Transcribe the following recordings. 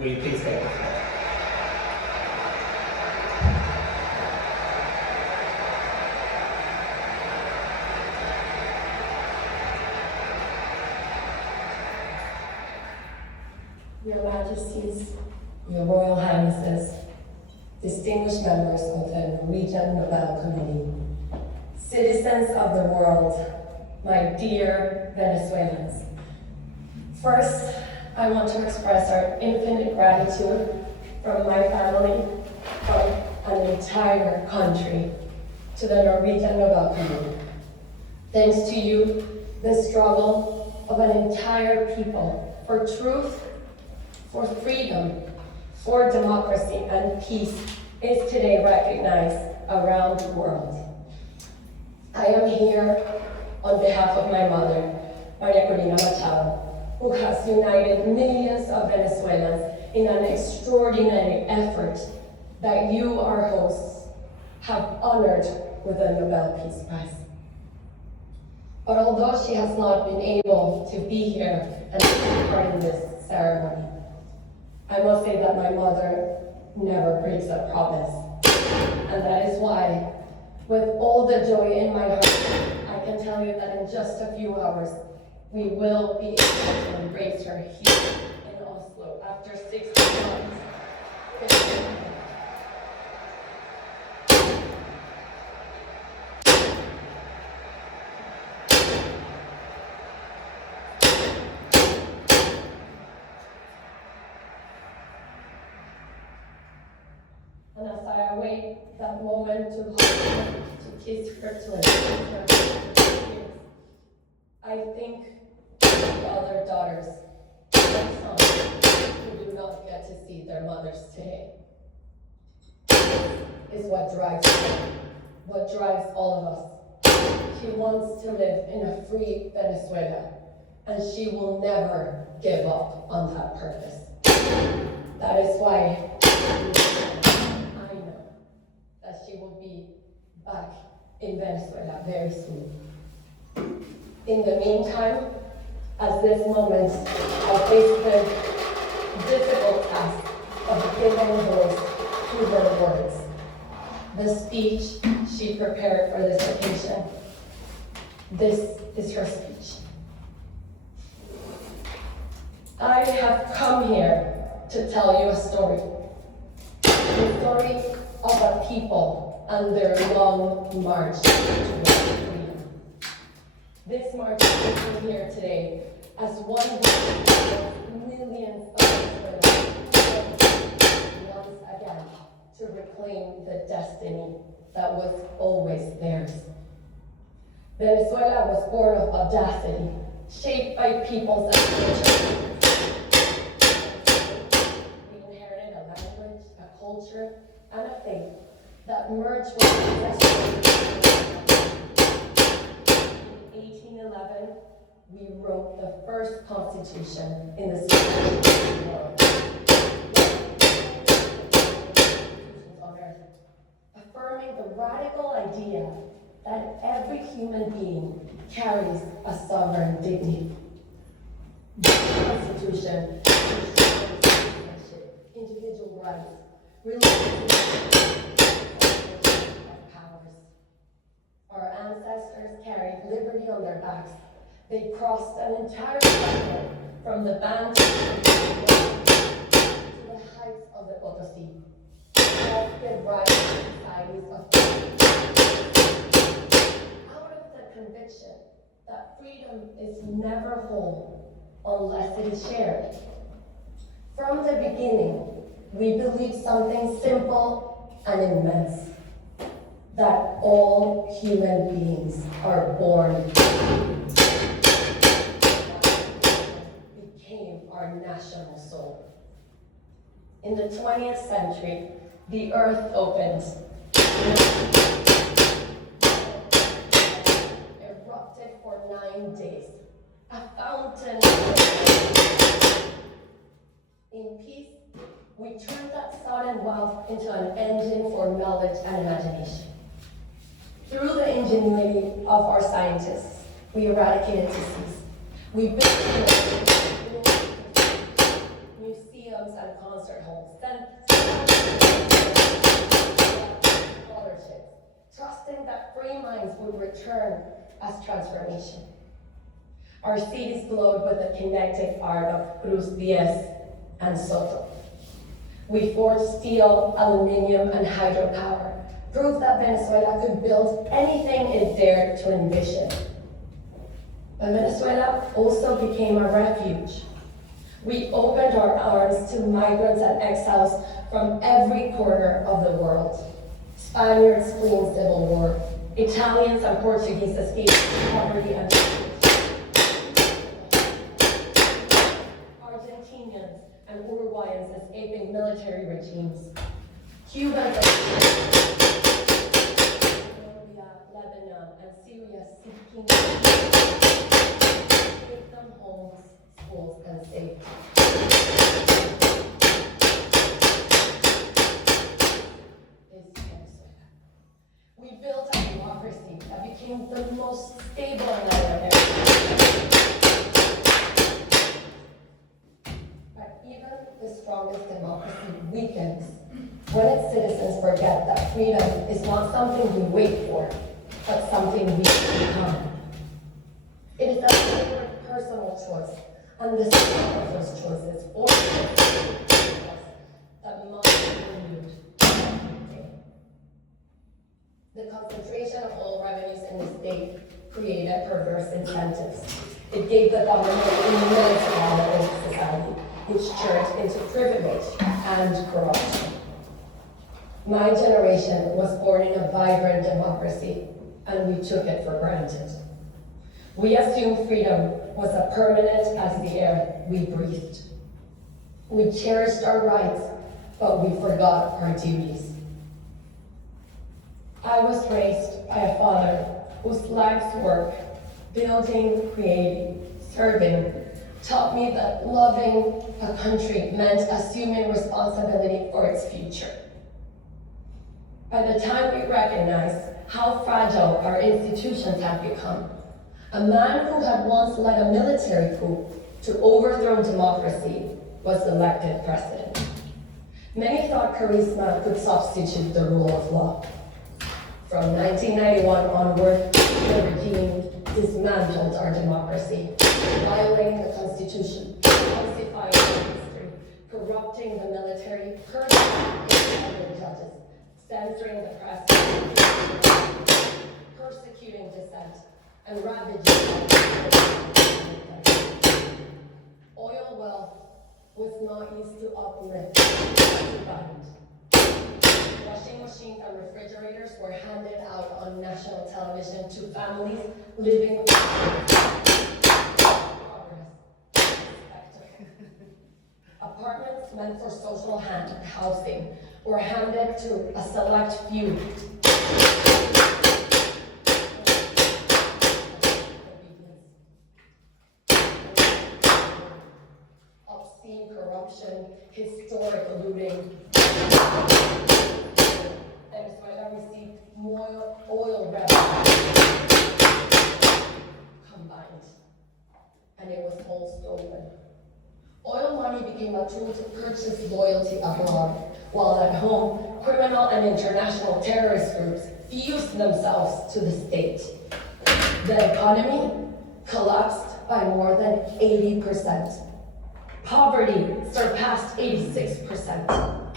Will you please take the floor? Your Majesties, Your Royal Highnesses, distinguished members of the Norwegian Nobel Committee, citizens of the world, my dear Venezuelans. First, I want to express our infinite gratitude from my family, from an entire country, to the Norwegian Nobel Committee. Thanks to you, the struggle of an entire people for truth, for freedom, for democracy and peace is today recognized around the world. I am here on behalf of my mother, Maria Corina Machado, who has united millions of Venezuelans in an extraordinary effort that you, our hosts, have honored with the Nobel Peace Prize. But although she has not been able to be here and take part in this ceremony, I must say that my mother never breaks a promise. And that is why, with all the joy in my heart, I can tell you that in just a few hours, we will be able to embrace her here in Oslo after 60 months. And as I await that moment to hold her, to kiss her, to embrace her, I think of the other daughters and sons who do not get to see their mothers today. This is what drives her, what drives all of us. She wants to live in a free Venezuela, and she will never give up on that purpose. That is why I know that she will be back in Venezuela very soon. In the meantime, at this moment, I face the difficult task of giving voice to her words. The speech she prepared for this occasion. This is her speech. I have come here to tell you a story. The story of a people and their long march towards freedom. This march is here today as one of millions of Venezuelans once again to reclaim the destiny that was always theirs. Venezuela was born of audacity, shaped by people's aspirations. We inherited a language, a culture, and a faith that merged with in 1811, we wrote the first constitution in the civilization world. On earth, affirming the radical idea that every human being carries a sovereign dignity. The Constitution ensures individual rights, religious of powers. Our ancestors carried liberty on their backs. They crossed an entire continent from the Bantu to the heights of the Potosi. All give rise to societies of freedom. Out of the conviction that freedom is never whole unless it is shared. From the beginning, we believed something simple and immense, that all human beings are born, became our national soul. In the 20th century, the earth opened, erupted for 9 days, a fountain. In peace, we turned that sudden wealth into an engine for knowledge and imagination. Through the ingenuity of our scientists, we eradicated disease. We built museums and concert halls, scholarships, trusting that free minds would return as transformation. Our cities glowed with the kinetic art of Cruz Diez and Soto. We forged steel, aluminum, and hydropower, proof that Venezuela could build anything it dared to envision. But Venezuela also became a refuge. We opened our arms to migrants and exiles from every corner of the world. Spaniards fleeing civil war, Italians and Portuguese escaping poverty and Argentinians and Uruguayans escaping military regimes. Cubans Lebanon, and Syria seeking take them homes, schools, and safety. We built a democracy that became the most stable in Latin America. But even the strongest democracy weakens when its citizens forget that freedom is not something we wait for, but something we become. It is a sacred personal choice, and the sum of those choices that must be renewed every day. The concentration of oil revenues in the state created perverse incentives. It gave the government immense power over society, which turned into privilege and corruption. My generation was born in a vibrant democracy, and we took it for granted. We assumed freedom was as permanent as the air we breathed. We cherished our rights, but we forgot our duties. I was raised by a father whose life's work, building, creating, serving, taught me that loving a country meant assuming responsibility for its future. By the time we recognized how fragile our institutions had become, a man who had once led a military coup to overthrow democracy was elected president. Many thought charisma could substitute the rule of law. From 1991 onward, the regime dismantled our democracy, violating the Constitution, falsifying history, corrupting the military, persecuting judges, censoring the press, persecuting dissent, and ravaging. Oil wealth was not used to uplift, but to bind. Washing machines and refrigerators were handed out on national television to families living in Apartments meant for social housing were handed to a select few. Obscene corruption, historic looting. Venezuela received more oil revenue combined, and it was all stolen. Oil money became a tool to purchase loyalty abroad, while at home, criminal and international terrorist groups fused themselves to the state. The economy collapsed by more than 80%. Poverty surpassed 86%.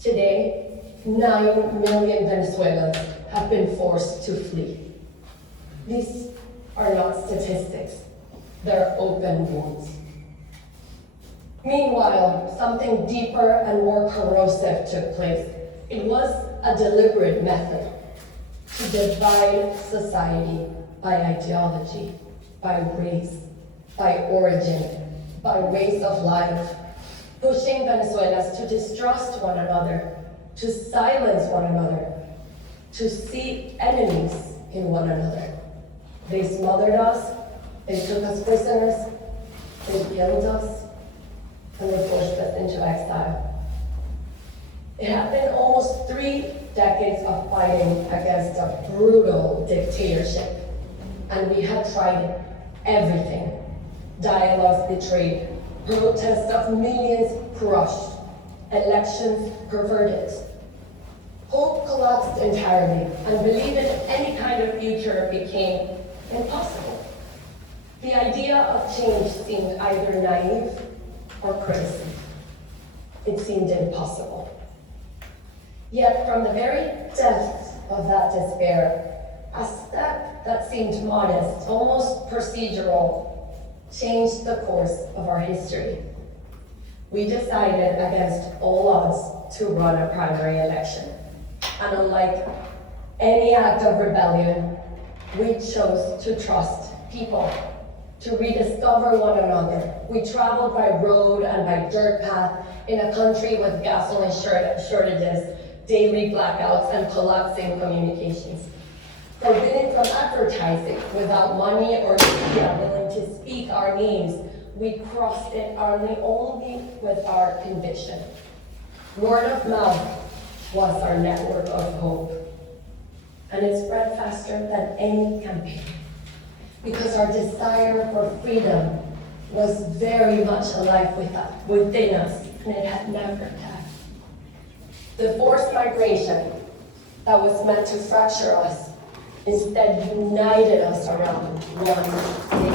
Today, 9 million Venezuelans have been forced to flee. These are not statistics, they're open wounds. Meanwhile, something deeper and more corrosive took place. It was a deliberate method to divide society by ideology, by race, by origin, by ways of life, pushing Venezuelans to distrust one another, to silence one another, to see enemies in one another. They smothered us, they took us prisoners, they killed us, and they forced us into exile. It had been almost 3 decades of fighting against a brutal dictatorship, and we had tried everything. Dialogues betrayed, protests of millions crushed, elections perverted. Hope collapsed entirely, and believing any kind of future became impossible. The idea of change seemed either naive or crazy. It seemed impossible. Yet from the very depths of that despair, a step that seemed modest, almost procedural, changed the course of our history. We decided against all odds to run a primary election. And unlike any act of rebellion, we chose to trust people, to rediscover one another. We traveled by road and by dirt path in a country with gasoline shortages, daily blackouts, and collapsing communications. Forbidden from advertising, without money or media willing to speak our names, we crossed it only with our conviction. Word of mouth was our network of hope, and it spread faster than any campaign, because our desire for freedom was very much alive within us, and it had never died. The forced migration that was meant to fracture us instead united us around one thing: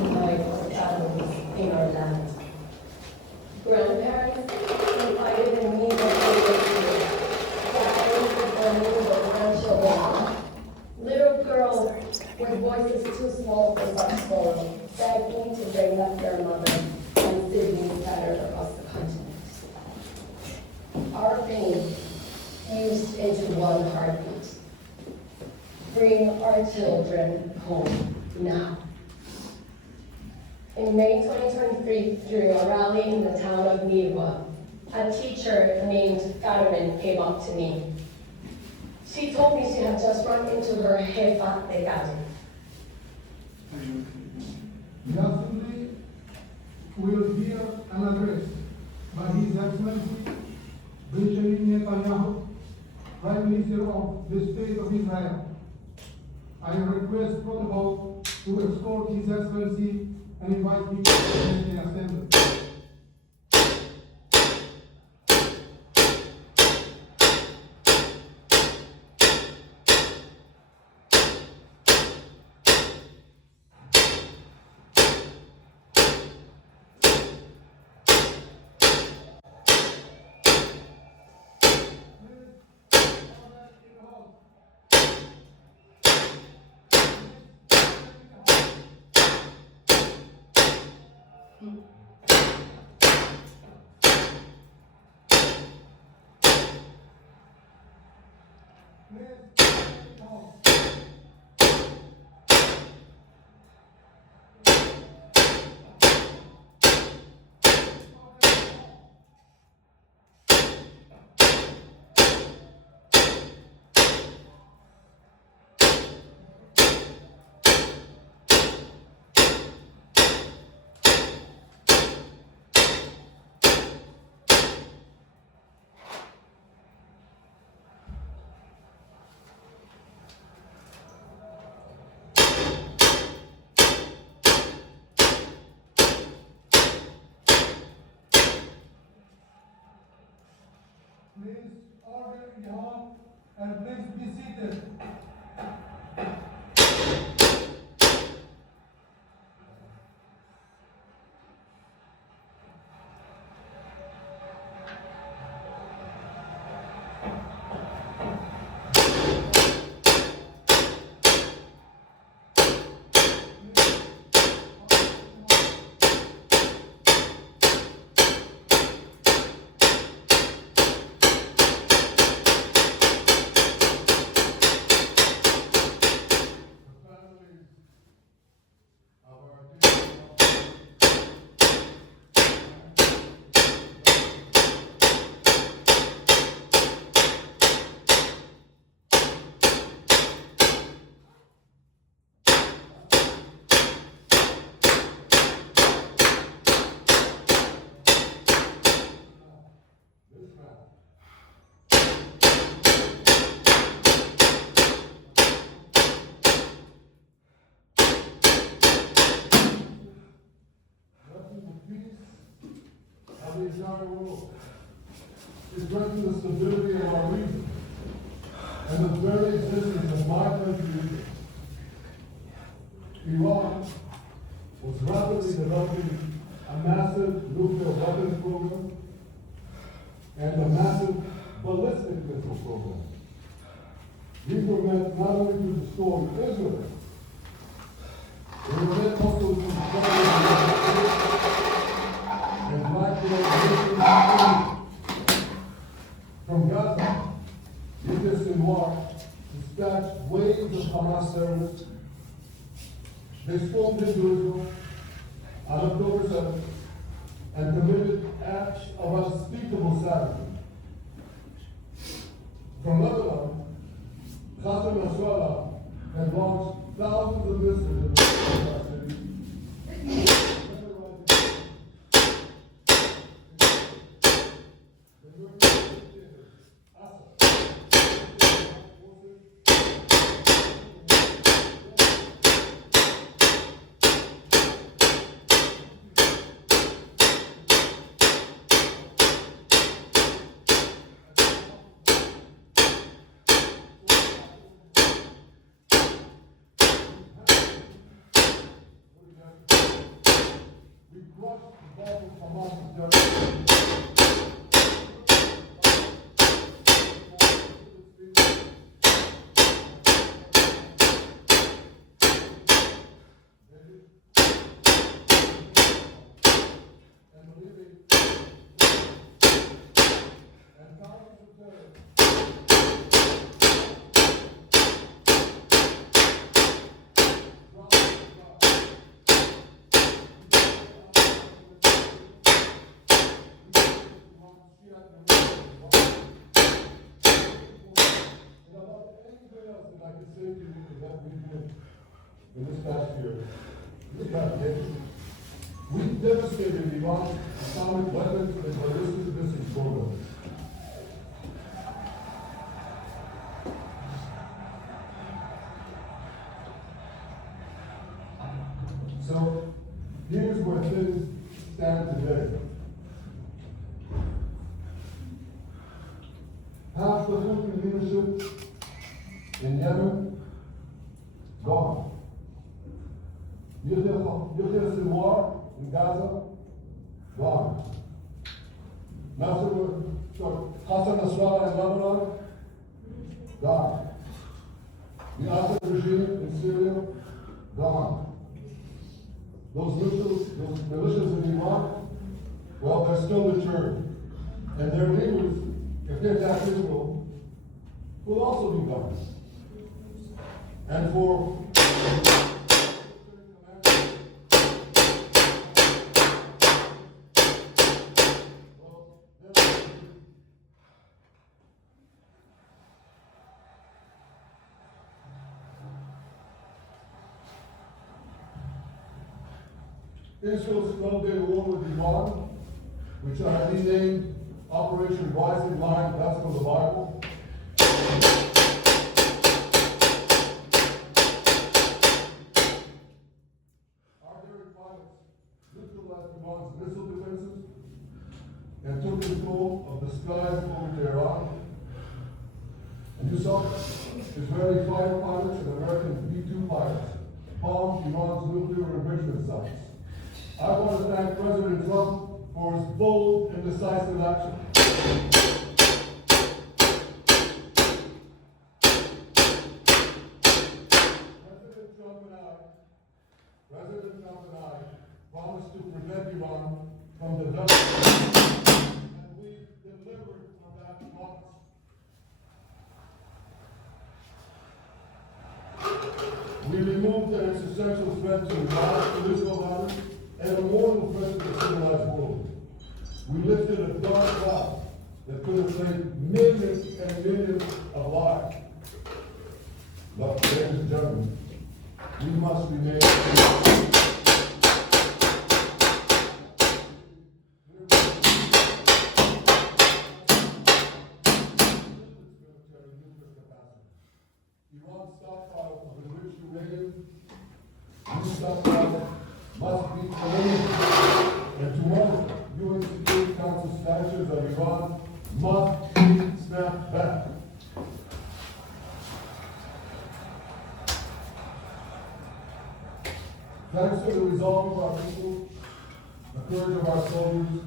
unite our families in our land. Grandparents confided in me that they were here, that grandchildren. Little girls with voices too small for such sorrow, begging to bring up their mother, and siblings scattered across the continent. Our pain fused into one heartbeat. Bring our children home now. In May 2023, during a rally in the town of Nirwa, a teacher named Carmen came up to me. She told me she had just run into her jefa de calle. Yesterday, we will hear an address by His Excellency Benjamin Netanyahu, Prime Minister of the State of Israel. I request protocol to escort His Excellency and invite him to the assembly. Please order in the hall and please be seated. world. It threatens the stability of our region and the very existence of my country. Iran was rapidly developing a massive nuclear weapons program and a massive ballistic missile program. These were meant not only to destroy Israel, they were meant also to destroy and blackmail from Gaza. Leaders in war dispatched waves of Hamas terrorists. They stormed into Israel on October 7th and committed acts of unspeakable savagery. From Lebanon, Qasem Nasrallah had launched thousands of missiles in our city. We crushed the ball of Hamas terrorists. In this past year, we devastated Iran's atomic weapons and ballistic missile program. So, here's where things stand today. Half the Houthi leadership in Yemen, gone. Yahya Sinwar in Gaza, gone. Hassan Nasrallah in Lebanon, gone. The Assad regime in Syria, gone. Those militias in Iran, well, they're still deterred. And their leaders, if they attack Israel, will also be gone. And for Israel's 12-day war with Iran, which I have renamed Operation Rising Lion, that's from the Bible. Our daring pilots neutralized Iran's missile defenses and took control of the skies over Tehran. And you saw Israeli fighter pilots and American B-2 pilots bombed Iran's nuclear enrichment sites. I want to thank President Trump for his bold and decisive action. President Trump and I promised to prevent Iran from developing, and we delivered on that promise. We removed an existential threat to Iran, to Israel, and a mortal threat to the civilized world. We lifted a dark cloud that could have claimed millions and millions of lives. But, ladies and gentlemen, we must remain Iran's stockpile of enriched uranium, this stockpile must be eliminated. And tomorrow, UN Security Council statute Thanks to the resolve of our people, the courage of our soldiers,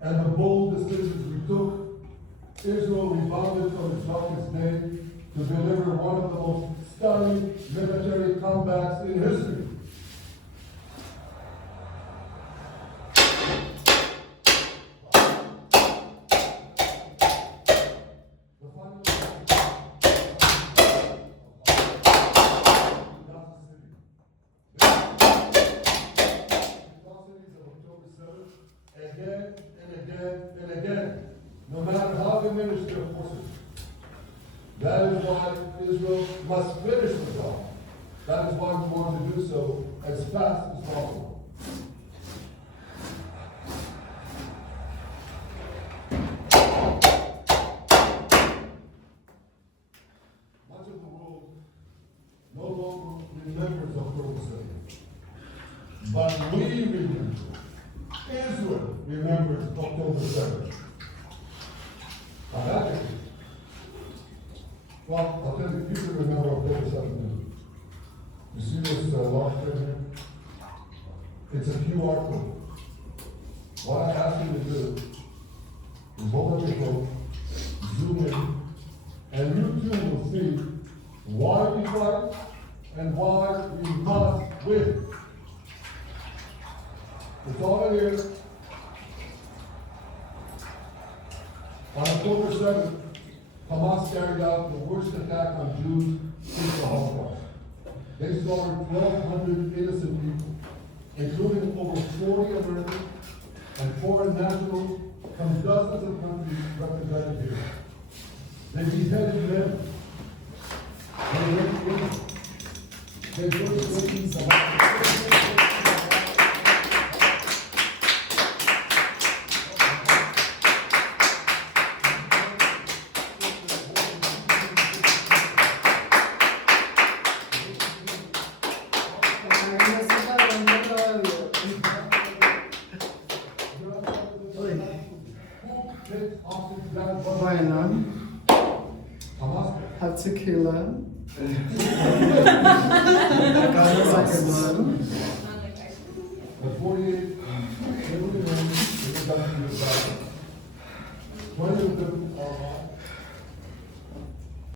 and the bold decisions we took, Israel rebounded from its darkest day to deliver one of the most stunning military comebacks in history. The final atrocities of October 7th, again and again and again, no matter how diminished their forces. That is why Israel must finish the job. That is why we want to do so as fast as possible. Much of the world no longer remembers October 7th. But we remember. Israel remembers October 7th. Now that's it. Well, I'll tell you, people remember October 7th. You see this large thing here? It's a QR code. What I ask you to do is hold up your phone, zoom in, and you too will see why we fight and why we must win. It's all in here. On October 7th, Hamas carried out the worst attack on Jews since the Holocaust. They slaughtered 1,200 innocent people, including over 40 Americans and foreign nationals from dozens of countries represented here. They beheaded men. They raped women. They butchered babies. Bueno, have tequila.